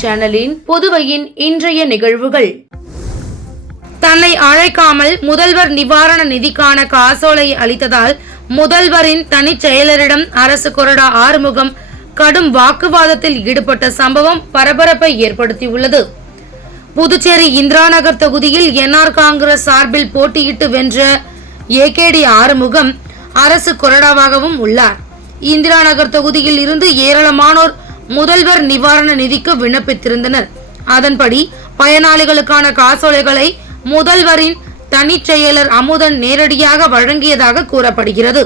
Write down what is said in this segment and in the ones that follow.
சேனலின் புதுவையின் இன்றைய நிகழ்வுகள். தன்னை அழைக்காமல் முதல்வர் நிவாரண நிதிக்கான காசோலை அளித்ததால் முதல்வரின் தனிச் செயலரிடம் அரசு கொறடா ஆறுமுகம் கடும் வாக்குவாதத்தில் ஈடுபட்ட சம்பவம் பரபரப்பை ஏற்படுத்தியுள்ளது. புதுச்சேரி இந்திரா நகர் தொகுதியில் என்ஆர் காங்கிரஸ் சார்பில் போட்டியிட்டு வென்ற ஏகேடி ஆறுமுகம் அரசு கொறடாவாகவும் உள்ளார். இந்திரா நகர் தொகுதியில் இருந்து ஏராளமானோர் முதல்வர் நிவாரண நிதிக்கு விண்ணப்பித்திருந்தனர். அதன்படி பயனாளிகளுக்கான காசோலைகளை முதல்வரின் தனிச் செயலர் அமுதன் நேரடியாக வழங்கியதாக கூறப்படுகிறது.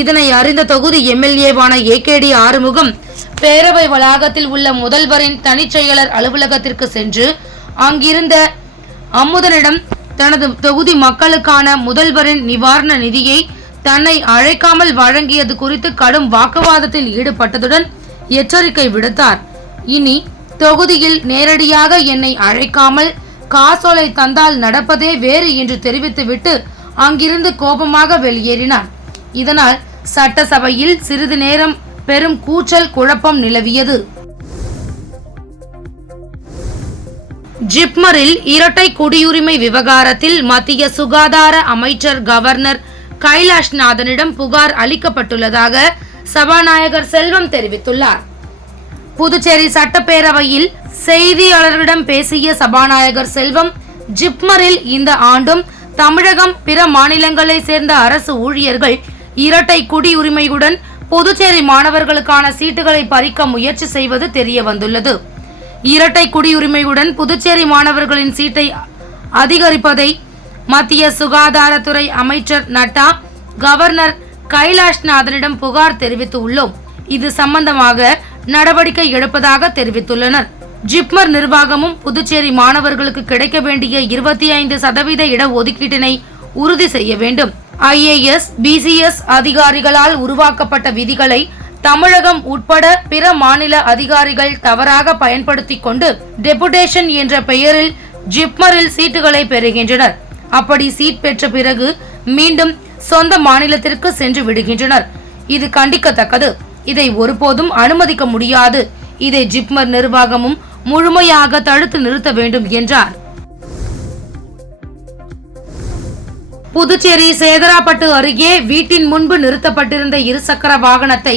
இதனை அறிந்த தொகுதி எம்எல்ஏவான ஏகேடி ஆறுமுகம் பேரவை வளாகத்தில் உள்ள முதல்வரின் தனிச் செயலர் அலுவலகத்திற்கு சென்று அங்கிருந்த அமுதனிடம் தனது தொகுதி மக்களுக்கான முதல்வரின் நிவாரண நிதியை தன்னை அழைக்காமல் வழங்கியது குறித்து கடும் வாக்குவாதத்தில் ஈடுபட்டதுடன் எச்சரிக்கை விடுத்தார். இனி தொகுதியில் நேரடியாக என்னை அழைக்காமல் காசோலை தந்தால் நடப்பதே வேறு என்று தெரிவித்துவிட்டு அங்கிருந்து கோபமாக வெளியேறினார். இதனால் சட்டசபையில் சிறிது நேரம் பெரும் கூச்சல் குழப்பம் நிலவியது. ஜிப்மரில் இரட்டை குடியுரிமை விவகாரத்தில் மத்திய சுகாதார அமைச்சர் கவர்னர் கைலாஷ்நாதனிடம் புகார் அளிக்கப்பட்டுள்ளதாக சபாநாயகர் செல்வம் தெரிவித்துள்ளார். புதுச்சேரி சட்டப்பேரவையில் செய்தியாளர்களிடம் பேசிய சபாநாயகர் செல்வம், ஜிப்மரில் இந்த ஆண்டும் தமிழகம் பிற மாநிலங்களை சேர்ந்த அரசு ஊழியர்கள் இரட்டை குடியுரிமையுடன் புதுச்சேரி மாணவர்களுக்கான சீட்டுகளை பறிக்க முயற்சி செய்வது தெரிய வந்துள்ளது. இரட்டை குடியுரிமையுடன் புதுச்சேரி மாணவர்களின் சீட்டை அதிகரிப்பதை மத்திய சுகாதாரத்துறை அமைச்சர் நட்டா கவர்னர் கைலாஷ்நாதனிடம் புகார் தெரிவித்து உள்ளோம். இது சம்பந்தமாக நடவடிக்கை எடுப்பதாக தெரிவித்துள்ளனர். ஜிப்மர் நிர்வாகமும் புதுச்சேரி மாணவர்களுக்கு கிடைக்க வேண்டிய 25% இட ஒதுக்கீட்டினை உறுதி செய்ய வேண்டும். IAS, BCS அதிகாரிகளால் உருவாக்கப்பட்ட விதிகளை தமிழகம் உட்பட பிற மாநில அதிகாரிகள் தவறாக பயன்படுத்திக் கொண்டு டெபுடேஷன் என்ற பெயரில் ஜிப்மரில் சீட்டுகளை பெறுகின்றனர். அப்படி சீட் பெற்ற பிறகு மீண்டும் சொந்த மாநிலத்திற்கு சென்று விடுகின்றனர். இது கண்டிக்கத்தக்கது. இதை ஒருபோதும் அனுமதிக்க முடியாது. இதை ஜிப்மர் நிர்வாகமும் முழுமையாக தடுத்து நிறுத்த வேண்டும் என்றார். புதுச்சேரி சேதராப்பட்டு அருகே வீட்டின் முன்பு நிறுத்தப்பட்டிருந்த இருசக்கர வாகனத்தை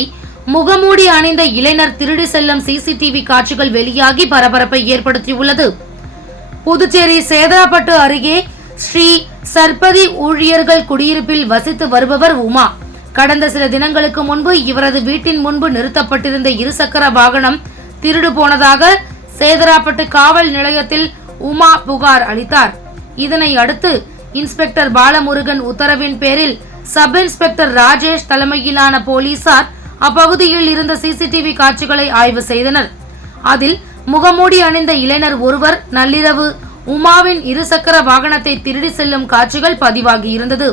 முகமூடி அணிந்த இளைஞர் திருடி செல்லும் சிசிடிவி காட்சிகள் வெளியாகி பரபரப்பை ஏற்படுத்தியுள்ளது. புதுச்சேரி சேதராப்பட்டு அருகே ஸ்ரீ சர்பதி ஊழியர்கள் குடியிருப்பில் வசித்து வருபவர் உமா. கடந்த சில தினங்களுக்கு முன்பு இவரது வீட்டின் முன்பு நிறுத்தப்பட்டிருந்த இருசக்கர வாகனம் திருடு போனதாக சேதராப்பட்டு காவல் நிலையத்தில் உமா புகார் அளித்தார். இதனை அடுத்து இன்ஸ்பெக்டர் பாலமுருகன் உத்தரவின் பேரில் சப் இன்ஸ்பெக்டர் ராஜேஷ் தலைமையிலான போலீசார் அப்பகுதியில் இருந்த சிசிடிவி காட்சிகளை ஆய்வு செய்தனர். அதில் முகமூடி அணிந்த இளைஞர் ஒருவர் நள்ளிரவு உமாவின் இருசக்கர வாகனத்தை திருடி செல்லும் காட்சிகள் பதிவாகி இருந்தது.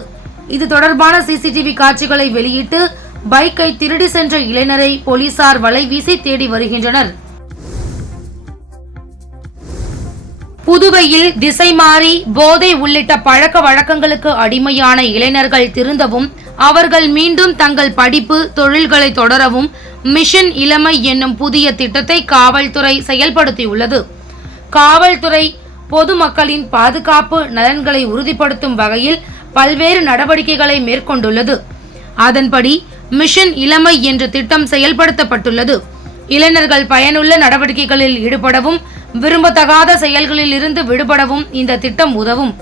இது தொடர்பான சிசிடிவி காட்சிகளை வெளியிட்டு பைக்கை திருடி சென்ற இளைஞரை போலீசார் வலை வீசி தேடி வருகின்றனர். புதுவையில் திசை மாறி போதை உள்ளிட்ட பழக்க வழக்கங்களுக்கு அடிமையான இளைஞர்கள் திருந்தவும் அவர்கள் மீண்டும் தங்கள் படிப்பு தொழில்களை தொடரவும் மிஷன் இளமை என்னும் புதிய திட்டத்தை காவல்துறை செயல்படுத்தியுள்ளது. காவல்துறை பொதுமக்களின் பாதுகாப்பு நலன்களை உறுதிப்படுத்தும் வகையில் பல்வேறு நடவடிக்கைகளை மேற்கொண்டுள்ளது. அதன்படி மிஷன் இளமை என்ற திட்டம் செயல்படுத்தப்பட்டுள்ளது. இளைஞர்கள் பயனுள்ள நடவடிக்கைகளில் ஈடுபடவும் விரும்பத்தகாத செயல்களில் இருந்து விடுபடவும் இந்த திட்டம் உதவும்.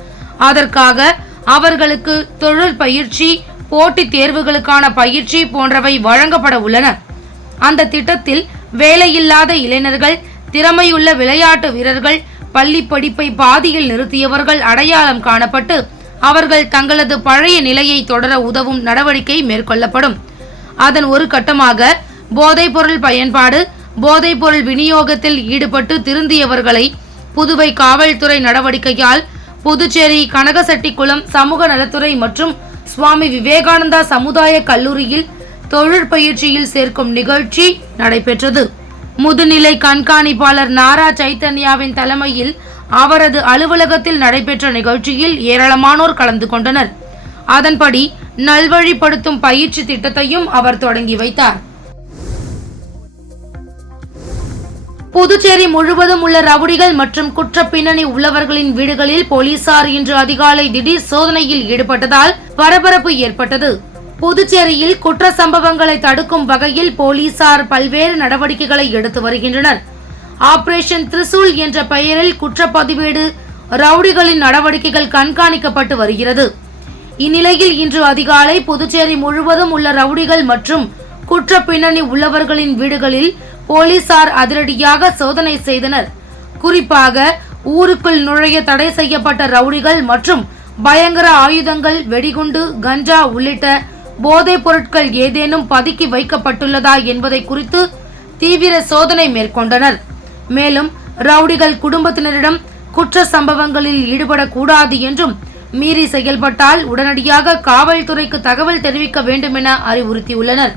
அதற்காக அவர்களுக்கு தொழில் பயிற்சி, போட்டித் தேர்வுகளுக்கான பயிற்சி போன்றவை வழங்கப்பட உள்ளன. அந்த திட்டத்தில் வேலையில்லாத இளைஞர்கள், திறமையுள்ள விளையாட்டு வீரர்கள், பள்ளி படிப்பை பாதியில் நிறுத்தியவர்கள் அடையாளம் காணப்பட்டு அவர்கள் தங்களது பழைய நிலையை தொடர உதவும் நடவடிக்கை மேற்கொள்ளப்படும். அதன் ஒரு கட்டமாக போதைப்பொருள் பயன்பாடு, போதைப்பொருள் விநியோகத்தில் ஈடுபட்டு திருந்தியவர்களை புதுவை காவல்துறை நடவடிக்கையால் புதுச்சேரி கனகசெட்டிக்குளம் சமூக நலத்துறை மற்றும் சுவாமி விவேகானந்தா சமுதாய கல்லூரியில் தொழிற்பயிற்சியில் சேர்க்கும் நிகழ்ச்சி நடைபெற்றது. முதுநிலை கண்காணிப்பாளர் நாரா சைத்தன்யாவின் தலைமையில் அவரது அலுவலகத்தில் நடைபெற்ற நிகழ்ச்சியில் ஏராளமானோர் கலந்து கொண்டனர். அதன்படி நல்வழிப்படுத்தும் பயிற்சி திட்டத்தையும் அவர் தொடங்கி வைத்தார். புதுச்சேரி முழுவதும் உள்ள ரவுடிகள் மற்றும் குற்ற பின்னணி உள்ளவர்களின் வீடுகளில் போலீசார் இன்று அதிகாலை திடீர் சோதனையில் ஈடுபட்டதால் பரபரப்பு ஏற்பட்டது. புதுச்சேரியில் குற்ற சம்பவங்களை தடுக்கும் வகையில் போலீசார் பல்வேறு நடவடிக்கைகளை எடுத்து வருகின்றனர். ஆபரேஷன் திரிசூல் என்ற பெயரில் குற்றப்பதிவேடு ரவுடிகளின் நடவடிக்கைகள் கண்காணிக்கப்பட்டு வருகிறது. இந்நிலையில் இன்று அதிகாலை புதுச்சேரி முழுவதும் உள்ள ரவுடிகள் மற்றும் குற்ற பின்னணி உள்ளவர்களின் வீடுகளில் போலீசார் அதிரடியாக சோதனை செய்தனர். குறிப்பாக ஊருக்குள் நுழைய தடை செய்யப்பட்ட ரவுடிகள் மற்றும் பயங்கர ஆயுதங்கள், வெடிகுண்டு, கஞ்சா உள்ளிட்ட போதைப் பொருட்கள் ஏதேனும் பதுக்கி வைக்கப்பட்டுள்ளதா என்பதை குறித்து தீவிர சோதனை மேற்கொண்டனர். மேலும் ரவுடிகள் குடும்பத்தினரிடம் குற்ற சம்பவங்களில் ஈடுபடக்கூடாது என்றும் மீறி செயல்பட்டால் உடனடியாக காவல்துறைக்கு தகவல் தெரிவிக்க வேண்டும் என அறிவுறுத்தியுள்ளனர்.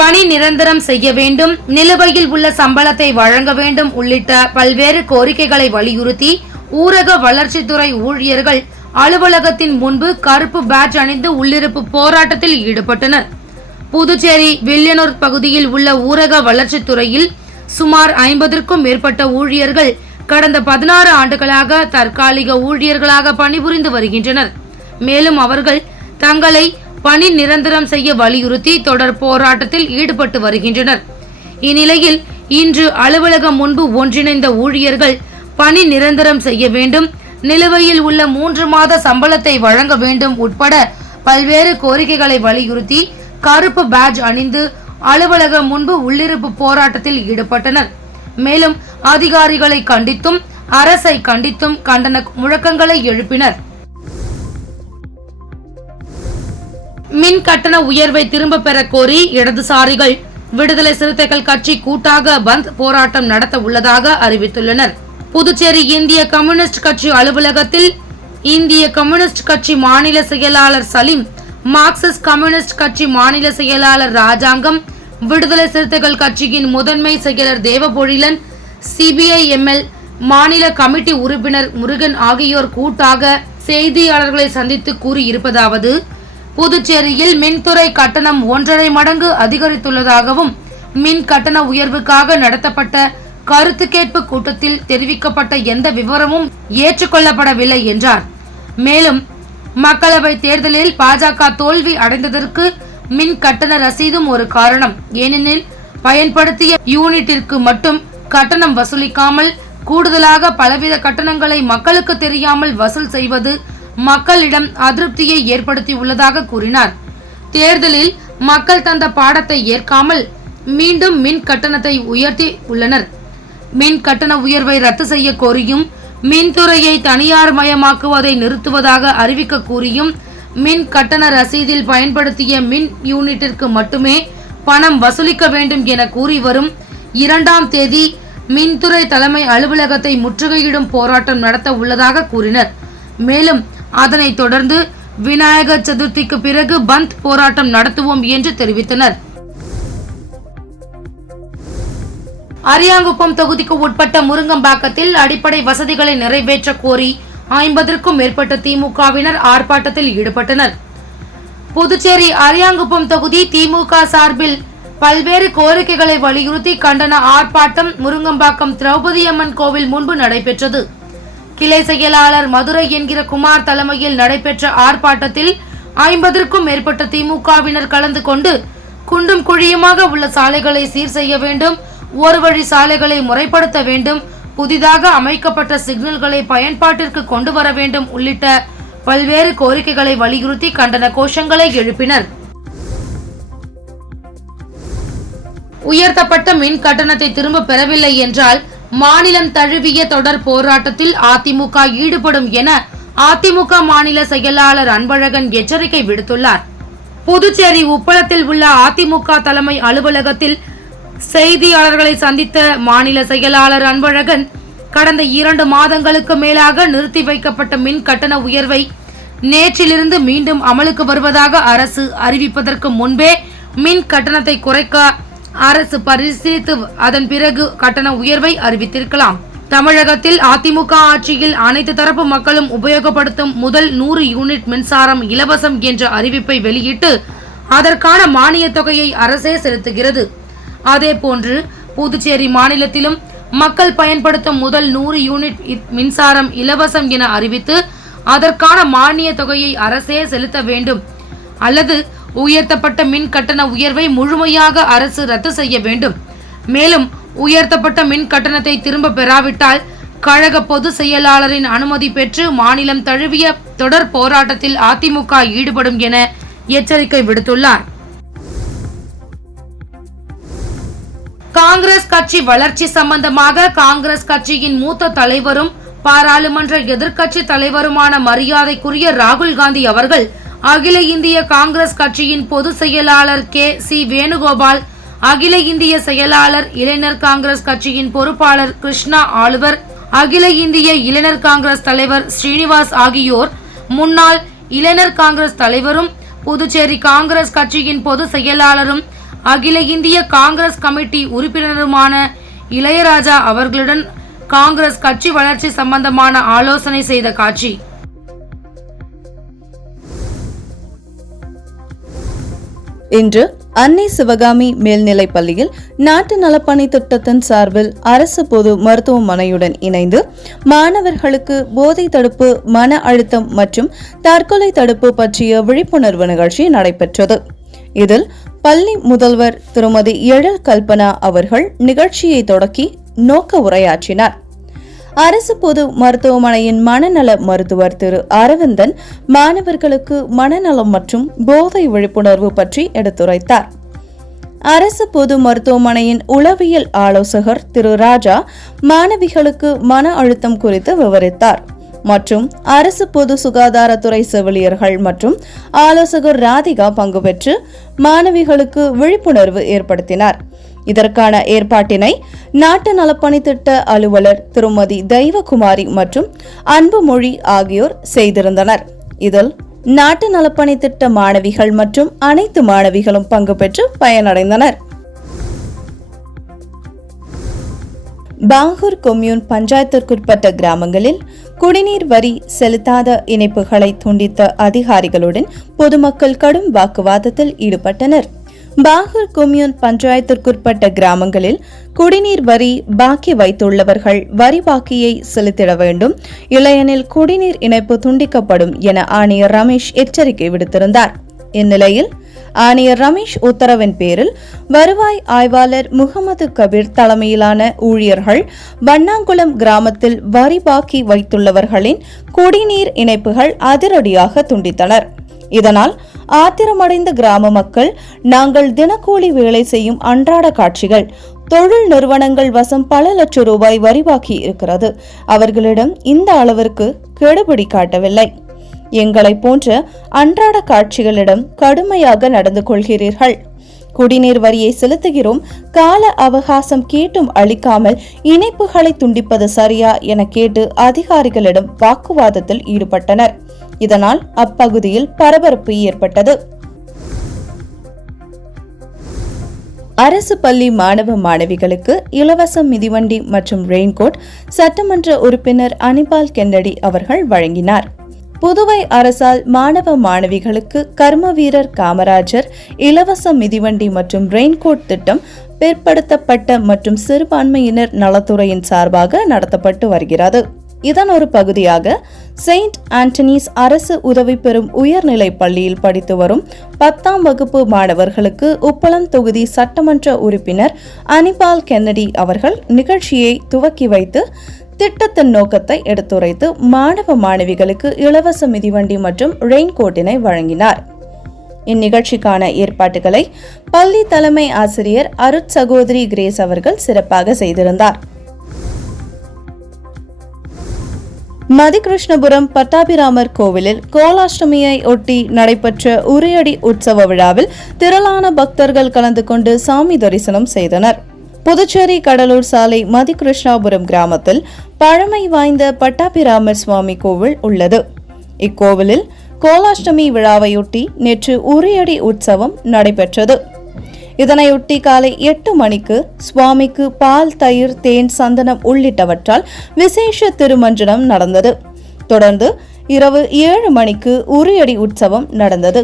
பணி நிரந்தரம் செய்ய வேண்டும், நிலுவையில் உள்ள சம்பளத்தை வழங்க வேண்டும் உள்ளிட்ட பல்வேறு கோரிக்கைகளை வலியுறுத்தி ஊரக வளர்ச்சித்துறை ஊழியர்கள் அலுவலகத்தின் முன்பு கருப்பு பேட்ஜ் அணிந்து உள்ளிருப்பு போராட்டத்தில் ஈடுபட்டனர். புதுச்சேரி வில்லியனூர் பகுதியில் உள்ள ஊரக வளர்ச்சித்துறையில் சுமார் 50க்கும் மேற்பட்ட ஊழியர்கள் கடந்த 16 ஆண்டுகளாக தற்காலிக ஊழியர்களாக பணிபுரிந்து வருகின்றனர். மேலும் அவர்கள் தங்களை பணி நிரந்தரம் செய்ய வலியுறுத்தி தொடர் போராட்டத்தில் ஈடுபட்டு வருகின்றனர். இந்நிலையில் இன்று அலுவலகம் முன்பு ஒன்றிணைந்த ஊழியர்கள் பணி நிரந்தரம் செய்ய வேண்டும், நிலுவையில் உள்ள 3 மாத சம்பளத்தை வழங்க வேண்டும் உட்பட பல்வேறு கோரிக்கைகளை வலியுறுத்தி கருப்பு பேட்ஜ் அணிந்து அலுவலகம் முன்பு உள்ளிருப்பு போராட்டத்தில் ஈடுபட்டனர். மேலும் அதிகாரிகளை கண்டித்தும் அரசை கண்டித்தும் கண்டன முழக்கங்களை எழுப்பினர். மின் கட்டண உயர்வை திரும்ப பெற கோரி இடதுசாரிகள் விடுதலை சிறுத்தைகள் கட்சி கூட்டாக பந்த் போராட்டம் நடத்த உள்ளதாக அறிவித்துள்ளனர். புதுச்சேரி இந்திய கம்யூனிஸ்ட் கட்சி அலுவலகத்தில் இந்திய கம்யூனிஸ்ட் கட்சி மாநில செயலாளர் சலீம், மார்க்சிஸ்ட் கம்யூனிஸ்ட் கட்சி மாநில செயலாளர் ராஜாங்கம், விடுதலை சிறுத்தைகள் கட்சியின் முதன்மை செயலர் தேவபொழிலன், CPI-ML மாநில கமிட்டி உறுப்பினர் முருகன் ஆகியோர் கூட்டாக செய்தியாளர்களை சந்தித்து கூறியிருப்பதாவது: புதுச்சேரியில் மின்துறை கட்டணம் 1.5 மடங்கு அதிகரித்துள்ளதாகவும் மின் கட்டண உயர்வுக்காக நடத்தப்பட்ட கருத்து கேட்பு கூட்டத்தில் தெரிவிக்கப்பட்ட எந்த விவரமும் ஏற்றுக்கொள்ளப்படவில்லை என்றார். மேலும் மக்களவை தேர்தலில் பாஜக தோல்வி அடைந்ததற்கு மின் கட்டண ரசீதும் ஒரு காரணம். ஏனெனில் பயன்படுத்திய யூனிட்டிற்கு மட்டும் கட்டணம் வசூலிக்காமல் கூடுதலாக பலவித கட்டணங்களை மக்களுக்கு தெரியாமல் வசூல் செய்வது மக்களிடம் அதிருப்தியை ஏற்படுத்தியுள்ளதாக கூறினார். தேர்தலில் மக்கள் தந்த பாடத்தை ஏற்காமல் மீண்டும் மின் கட்டணத்தை உயர்த்தி உள்ளனர். மின் கட்டண உயர்வை ரத்து செய்ய கோரியும், மின்துறையை தனியார் மயமாக்குவதை நிறுத்துவதாக அறிவிக்க கூறியும், மின் கட்டண ரசீதில் பயன்படுத்திய மின் யூனிட்டிற்கு மட்டுமே பணம் வசூலிக்க வேண்டும் என கூறி வரும் 2ஆம் தேதி மின்துறை தலைமை அலுவலகத்தை முற்றுகையிடும் போராட்டம் நடத்த உள்ளதாக கூறினர். மேலும் அதனைத் தொடர்ந்து விநாயகர் சதுர்த்திக்கு பிறகு பந்த் போராட்டம் நடத்துவோம் என்று தெரிவித்தனர். அரியாங்குப்பம் தொகுதிக்கு உட்பட்ட முருங்கம்பாக்கத்தில் அடிப்படை வசதிகளை நிறைவேற்ற கோரி 50க்கும் மேற்பட்ட திமுகவினர் ஆர்ப்பாட்டத்தில் ஈடுபட்டனர். புதுச்சேரி அரியாங்குப்பம் தொகுதி திமுக சார்பில் பல்வேறு கோரிக்கைகளை வலியுறுத்தி கண்டன ஆர்ப்பாட்டம் முருங்கம்பாக்கம் திரௌபதி அம்மன் கோவில் முன்பு நடைபெற்றது. கிளை செயலாளர் மதுரை என்கிற குமார் தலைமையில் நடைபெற்ற ஆர்ப்பாட்டத்தில் 50க்கும் மேற்பட்ட திமுகவினர் கலந்து கொண்டு குண்டும் குழியுமாக உள்ள சாலைகளை சீர் செய்ய வேண்டும், ஒரு வழி சாலைகளை முறைப்படுத்த வேண்டும், புதிதாக அமைக்கப்பட்ட சிக்னல்களை பயன்பாட்டிற்கு கொண்டு வர வேண்டும் உள்ளிட்ட பல்வேறு கோரிக்கைகளை வலியுறுத்தி கண்டன கோஷங்களை எழுப்பினர். உயர்த்தப்பட்ட மின் கட்டணத்தை திரும்ப பெறவில்லை என்றால் மாநிலம் தழுவிய தொடர் போராட்டத்தில் அதிமுக ஈடுபடும் என அதிமுக மாநில செயலாளர் அன்பழகன் எச்சரிக்கை விடுத்துள்ளார். புதுச்சேரி உப்பளத்தில் உள்ள அதிமுக தலைமை அலுவலகத்தில் செய்தியாளர்களை சந்தித்த மாநில செயலாளர் அன்பழகன், கடந்த 2 மாதங்களுக்கு மேலாக நிறுத்தி வைக்கப்பட்ட மின் கட்டண உயர்வை நேற்றிலிருந்து மீண்டும் அமலுக்கு வருவதாக அரசு அறிவிப்பதற்கு முன்பே மின் கட்டணத்தை குறைக்க அரசு பரிசீலித்து அதன் பிறகு கட்டண உயர்வை அறிவித்திருக்கலாம். தமிழகத்தில் அதிமுக ஆட்சியில் அனைத்து தரப்பு மக்களும் உபயோகப்படுத்தும் முதல் 100 யூனிட் மின்சாரம் இலவசம் என்ற அறிவிப்பை வெளியிட்டு அதற்கான மானிய தொகையை அரசே செலுத்துகிறது. அதேபோன்று புதுச்சேரி மாநிலத்திலும் மக்கள் பயன்படுத்தும் முதல் 100 யூனிட் மின்சாரம் இலவசம் என அறிவித்து அதற்கான மானிய தொகையை அரசே செலுத்த வேண்டும் அல்லது உயர்த்தப்பட்ட மின் கட்டண உயர்வை முழுமையாக அரசு ரத்து செய்ய வேண்டும். மேலும் உயர்த்தப்பட்ட மின் கட்டணத்தை திரும்ப பெறாவிட்டால் கழக பொதுச் செயலாளரின் அனுமதி பெற்று மாநிலம் தழுவிய தொடர் போராட்டத்தில் அதிமுக ஈடுபடும் என எச்சரிக்கை விடுத்துள்ளார். காங்கிரஸ் கட்சி வளர்ச்சி சம்பந்தமாக காங்கிரஸ் கட்சியின் மூத்த தலைவரும் பாராளுமன்ற எதிர்க்கட்சி தலைவருமான மரியாதைக்குரிய ராகுல் காந்தி அவர்கள் அகில இந்திய காங்கிரஸ் கட்சியின் பொதுச் செயலாளர் கே.சி. வேணுகோபால், அகில இந்திய செயலாளர் இளைஞர் காங்கிரஸ் கட்சியின் பொறுப்பாளர் கிருஷ்ணா ஆளுவர், அகில இந்திய இளைஞர் காங்கிரஸ் தலைவர் ஸ்ரீனிவாஸ் ஆகியோர், முன்னாள் இளைஞர் காங்கிரஸ் தலைவரும் புதுச்சேரி காங்கிரஸ் கட்சியின் பொதுச் செயலாளரும் அகில இந்திய காங்கிரஸ் கமிட்டி உறுப்பினருமான இளையராஜா அவர்களுடன் காங்கிரஸ் கட்சி வளர்ச்சி சம்பந்தமான ஆலோசனை செய்த காட்சி. இன்று அன்னை சிவகாமி மேல்நிலைப் பள்ளியில் நாட்டு நலப்பணி திட்டத்தின் சார்பில் அரசு பொது மருத்துவமனையுடன் இணைந்து மாணவர்களுக்கு போதை தடுப்பு, மன அழுத்தம் மற்றும் தற்கொலை தடுப்பு பற்றிய விழிப்புணர்வு நிகழ்ச்சி நடைபெற்றது. இதில் பள்ளி முதல்வர் திருமதி எழில் கல்பனா அவர்கள் நிகழ்ச்சியை தொடக்கி நோக்க உரையாற்றினார். அரசு பொது மருத்துவமனையின் மனநல மருத்துவர் திரு அரவிந்தன் மாணவர்களுக்கு மனநலம் மற்றும் போதை விழிப்புணர்வு பற்றி எடுத்துரைத்தார். அரசு பொது மருத்துவமனையின் உளவியல் ஆலோசகர் திரு ராஜா மாணவிகளுக்கு மன அழுத்தம் குறித்து விவரித்தார் மற்றும் அரசு பொது சுகாதாரத்துறை செவிலியர்கள் மற்றும் ஆலோசகர் ராதிகா பங்கு பெற்று மாணவிகளுக்கு விழிப்புணர்வு ஏற்படுத்தினார். இதற்கான ஏற்பாட்டினை நாட்டு நலப்பணி திட்ட அலுவலர் திருமதி தெய்வகுமாரி மற்றும் அன்புமொழி ஆகியோர் செய்திருந்தனர். இதில் நாட்டு நலப்பணி திட்ட மாணவிகள் மற்றும் அனைத்து மாணவிகளும் பங்கு பெற்று பயனடைந்தனர். பாகூர் கொம்யூன் பஞ்சாயத்திற்குட்பட்ட கிராமங்களில் குடிநீர் வரி செலுத்தாத இணைப்புகளை துண்டித்த அதிகாரிகளுடன் பொதுமக்கள் கடும் வாக்குவாதத்தில் ஈடுபட்டனர். பாகூர் கொம்யூன் பஞ்சாயத்திற்குட்பட்ட கிராமங்களில் குடிநீர் வரி பாக்கி வைத்துள்ளவர்கள் வரி பாக்கியை செலுத்திட வேண்டும், இல்லையெனில் குடிநீர் இணைப்பு துண்டிக்கப்படும் என ஆணையர் ரமேஷ் எச்சரிக்கை விடுத்திருந்தார். இந்நிலையில் ஆணையர் ரமேஷ் உத்தரவின் பேரில் வருவாய் ஆய்வாளர் முகமது கபீர் தலைமையிலான ஊழியர்கள் வண்ணாங்குளம் கிராமத்தில் வரி பாக்கி வைத்துள்ளவர்களின் குடிநீர் இணைப்புகள் அதிரடியாக துண்டித்தனர். இதனால் ஆத்திரமடைந்த கிராம மக்கள், நாங்கள் தினக்கூலி வேலை செய்யும் அன்றாட காட்சிகள், தொழில் நிறுவனங்கள் வசம் பல லட்சம் ரூபாய் வரி பாக்கி இருக்கிறது, அவர்களிடம் இந்த அளவிற்கு கெடுபிடி காட்டவில்லை, எங்களை போன்ற அன்றாட காட்சிகளிடம் கடுமையாக நடந்து கொள்கிறீர்கள், குடிநீர் வரியை செலுத்துகிறோம், கால அவகாசம் கேட்டும் அளிக்காமல் இணைப்புகளை துண்டிப்பது சரியா என கேட்டு அதிகாரிகளிடம் வாக்குவாதத்தில் ஈடுபட்டனர். இதனால் அப்பகுதியில் பரபரப்பு ஏற்பட்டது. அரசு பள்ளி மாணவ மாணவிகளுக்கு இலவச மிதிவண்டி மற்றும் ரெயின்கோட் சட்டமன்ற உறுப்பினர் அனிபால் கென்னடி அவர்கள் வழங்கினார். புதுவை அரசால் மாணவ மாணவிகளுக்கு கர்ம வீரர் காமராஜர் இலவச மிதிவண்டி மற்றும் ரெயின்கோட் திட்டம் பிற்படுத்தப்பட்ட மற்றும் சிறுபான்மையினர் நலத்துறையின் சார்பாக நடத்தப்பட்டு வருகிறது. இதன் ஒரு பகுதியாக செயின்ட் ஆண்டனிஸ் அரசு உதவி பெறும் உயர்நிலை பள்ளியில் படித்து வரும் 10ஆம் வகுப்பு மாணவர்களுக்கு உப்பளம் தொகுதி சட்டமன்ற உறுப்பினர் அனிபால் கென்னடி அவர்கள் நிகழ்ச்சியை துவக்கி வைத்து திட்டத்தின் நோக்கத்தை எடுத்துரைத்து மாணவ மாணவிகளுக்கு இலவச மிதிவண்டி மற்றும் ரெயின்கோட்டினை வழங்கினார். இந்நிகழ்ச்சிக்கான ஏற்பாட்டுகளை பள்ளி தலைமை ஆசிரியர் அருட் சகோதரி கிரேஸ் அவர்கள் சிறப்பாக செய்திருந்தார். மதிகிருஷ்ணபுரம் பட்டாபிராமர் கோவிலில் கோலாஷ்டமியை ஒட்டி நடைபெற்ற உரியடி உற்சவ விழாவில் திரளான பக்தர்கள் கலந்து கொண்டு சாமி தரிசனம் செய்தனர். புதுச்சேரி கடலூர் சாலை மதிகிருஷ்ணாபுரம் கிராமத்தில் பழமை வாய்ந்த பட்டாபிராமர் சுவாமி கோவில் உள்ளது. இக்கோவிலில் கோலாஷ்டமி விழாவையொட்டி நேற்று உரியடி உற்சவம் நடைபெற்றது. இதனையொட்டி காலை 8 மணிக்கு சுவாமிக்கு பால், தயிர், தேன், சந்தனம் உள்ளிட்டவற்றால் விசேஷ திருமஞ்சனம் நடந்தது. தொடர்ந்து இரவு 7 மணிக்கு உரியடி உற்சவம் நடந்தது.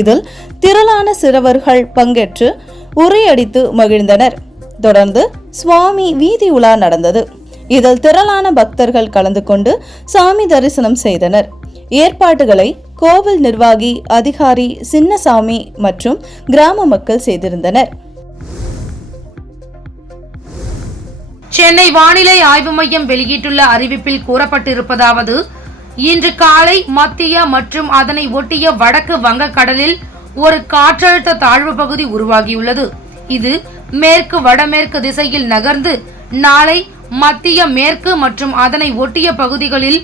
இதில் திரளான சிறுவர்கள் பங்கேற்று உரையடித்து மகிழ்ந்தனர். தொடர்ந்து சுவாமி வீதி உலா நடந்தது. இதில் திரளான பக்தர்கள் கலந்து கொண்டு சாமி தரிசனம் செய்தனர். ஏற்பாடுகளை கோவில் நிர்வாகி அதிகாரி சின்னசாமி மற்றும் கிராம மக்கள் செய்திருந்தனர். சென்னை வானிலை ஆய்வு மையம் வெளியிட்டுள்ள அறிவிப்பில் கூறப்பட்டிருப்பதாவது, இன்று காலை மத்திய மற்றும் அதனை ஒட்டிய வடக்கு வங்கக்கடலில் ஒரு காற்றழுத்த தாழ்வு பகுதி உருவாகியுள்ளது. இது மேற்கு வடமேற்கு திசையில் நகர்ந்து நாளை மத்திய மேற்கு மற்றும் அதனை ஒட்டிய பகுதிகளில்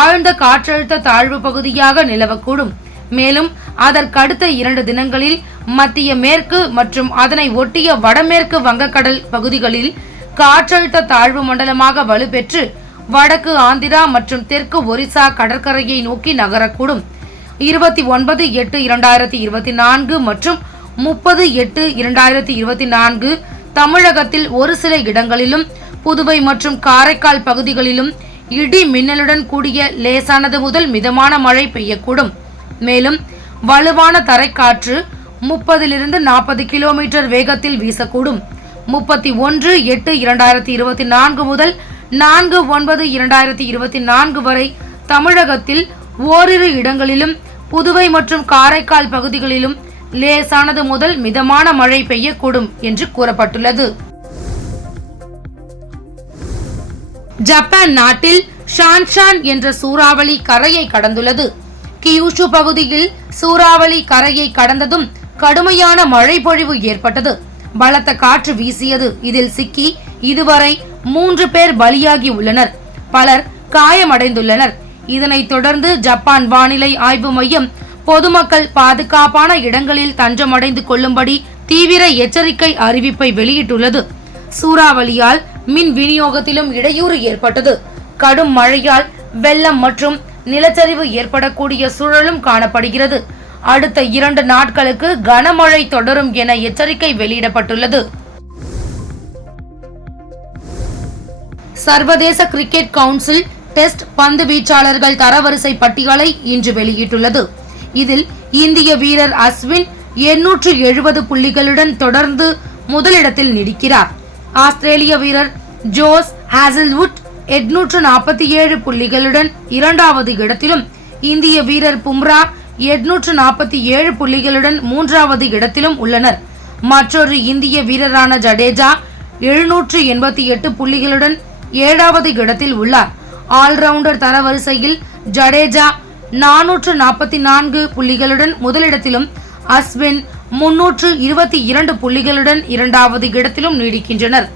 ஆழ்ந்த காற்றழுத்த தாழ்வு பகுதியாக நிலவக்கூடும். மேலும் அதற்கடுத்த 2 தினங்களில் மத்திய மேற்கு மற்றும் அதனை ஒட்டிய வடமேற்கு வங்கக்கடல் பகுதிகளில் காற்றழுத்த தாழ்வு மண்டலமாக வலுப்பெற்று வடக்கு ஆந்திரா மற்றும் தெற்கு ஒரிசா கடற்கரையை நோக்கி நகரக்கூடும். 29/8/2024 மற்றும் 30/8/2024 தமிழகத்தில் ஒரு சில இடங்களிலும் புதுவை மற்றும் காரைக்கால் பகுதிகளிலும் இடி மின்னலுடன் கூடிய லேசானது முதல் மிதமான மழை பெய்யக்கூடும். மேலும் வலுவான தரைக்காற்று 30-40 கிலோமீட்டர் வேகத்தில் வீசக்கூடும். 31/8/2024 முதல் 4/9/2024 வரை தமிழகத்தில் ஓரிரு இடங்களிலும் புதுவை மற்றும் காரைக்கால் பகுதிகளிலும் லேசானது முதல் மிதமான மழை பெய்யக்கூடும் என்று கூறப்பட்டுள்ளது. ஜப்பான் நாட்டில் ஷான்ஷான் என்ற சூறாவளி கரையை கடந்துள்ளது. கியூஷு பகுதியில் சூறாவளி கரையை கடந்ததும் கடுமையான மழை பொழிவு ஏற்பட்டது. பலத்த காற்று வீசியது. இதில் சிக்கி இதுவரை 3 பேர் பலியாகி உள்ளனர். பலர் காயமடைந்துள்ளனர். இதனைத் தொடர்ந்து ஜப்பான் வானிலை ஆய்வு மையம் பொதுமக்கள் பாதுகாப்பான இடங்களில் தஞ்சமடைந்து கொள்ளும்படி தீவிர எச்சரிக்கை அறிவிப்பை வெளியிட்டுள்ளது. சூறாவளியால் மின் விநியோகத்திலும் இடையூறு ஏற்பட்டது. கடும் மழையால் வெள்ளம் மற்றும் நிலச்சரிவு ஏற்படக்கூடிய சூழலும் காணப்படுகிறது. அடுத்த 2 நாட்களுக்கு கனமழை தொடரும் என எச்சரிக்கை வெளியிடப்பட்டுள்ளது. சர்வதேச கிரிக்கெட் கவுன்சில் டெஸ்ட் பந்து வீச்சாளர்கள் தரவரிசை பட்டியலை இன்று வெளியிட்டுள்ளது. இதில் இந்திய வீரர் அஸ்வின் 870 புள்ளிகளுடன் தொடர்ந்து முதலிடத்தில் நீடிக்கிறார். ஆஸ்திரேலிய வீரர் ஜோஸ் ஹேசல்வுட் 847 புள்ளிகளுடன் 2வது இடத்திலும், இந்திய வீரர் பும்ரா 847 புள்ளிகளுடன் 3வது இடத்திலும் உள்ளனர். மற்றொரு இந்திய வீரரான ஜடேஜா 788 புள்ளிகளுடன் 7வது இடத்தில் உள்ளார். ஆல்ரவுண்டர் தரவரிசையில் ஜடேஜா 444 புள்ளிகளுடன் முதலிடத்திலும், அஸ்வின் 322 புள்ளிகளுடன் 2வது இடத்திலும் நீடிக்கின்றனர்.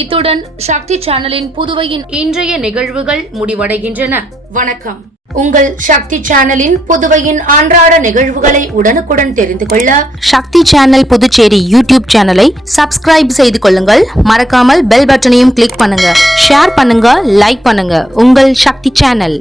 இத்துடன் சக்தி சேனலின் புதுவையின் இன்றைய நிகழ்வுகள் முடிவடைகின்றன. வணக்கம். உங்கள் சக்தி சேனலின் புதுவையின் அன்றாட நிகழ்வுகளை உடனுக்குடன் தெரிந்து கொள்ள சக்தி சேனல் புதுச்சேரி யூடியூப் சேனலை சப்ஸ்கிரைப் செய்து கொள்ளுங்கள். மறக்காமல் பெல் பட்டனையும் கிளிக் பண்ணுங்க. ஷேர் பண்ணுங்க, லைக் பண்ணுங்க. உங்கள் சக்தி சேனல்.